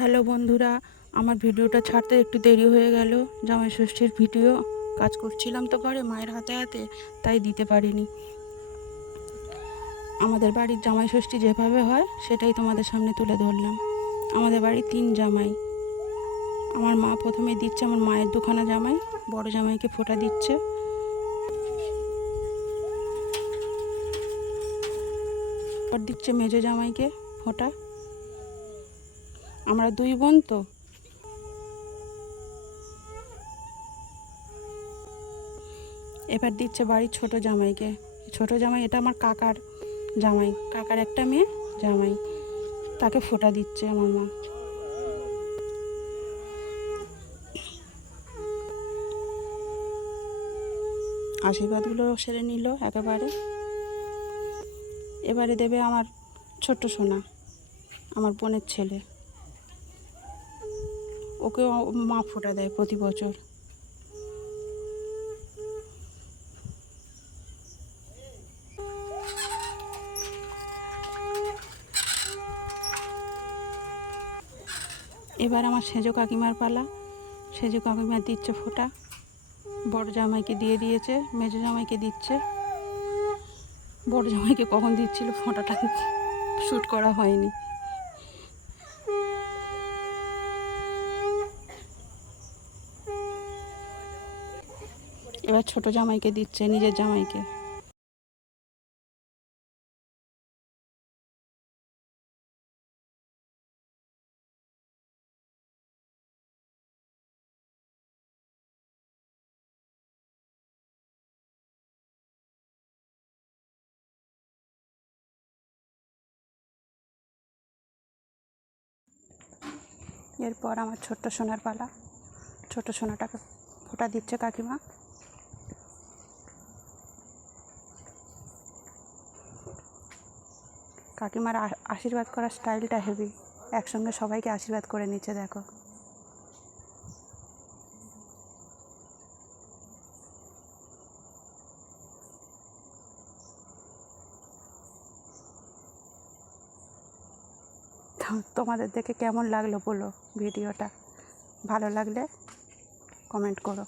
Hello বন্ধুরা, আমার ভিডিওটা ছাড়তে একটু দেরি হয়ে গেল। জামাই ষষ্ঠীর ভিডিও কাজ করছিলাম তো ঘরে মায়ের হাতে হাতে, তাই দিতে পারিনি। আমাদের বাড়ির জামাই ষষ্ঠী যেভাবে হয় সেটাই তোমাদের সামনে তুলে ধরলাম। আমাদের বাড়ি 3 জামাই। আমার মা প্রথমে দিচ্ছে আমার মায়ের দুখানা জামাই, বড় জামাইকে ফোঁটা দিচ্ছে, পর দিচ্ছে মেজো জামাইকে ফোঁটা। আমরা 2 বোন তো, এবার দিচ্ছে বাড়ির ছোট জামাইকে। ছোট জামাই এটা আমার কাকার জামাই, কাকার একটা মেয়ে জামাই, তাকে ফোঁটা দিচ্ছে আমার মা। আশীর্বাদগুলো সেরে নিল একেবারে। এবারে দেবে আমার ছোট্ট সোনা, আমার বোনের ছেলে, ওকে মা ফোঁটা দেয় প্রতি বছর। এবার আমার সেজো কাকিমার পালা। সেজো কাকিমার দিচ্ছে ফোঁটা, বড় জামাইকে দিয়ে দিয়েছে, মেজো জামাইকে দিচ্ছে। বড় জামাইকে কখন দিচ্ছিল ফোঁটাটা শ্যুট করা হয়নি। এবার ছোট জামাইকে দিচ্ছে, নিজের জামাইকে। এরপর আমার ছোট্ট সোনার পালা। ছোট সোনাটাকে ফোঁটা দিচ্ছে কাকিমা। কাকিমার আশীর্বাদ করার স্টাইলটা হেভি, একসঙ্গে সবাইকে আশীর্বাদ করে নিচ্ছে দেখো। তোমাদের দেখে কেমন লাগলো বলো ভিডিওটা? ভালো লাগলে কমেন্ট করো।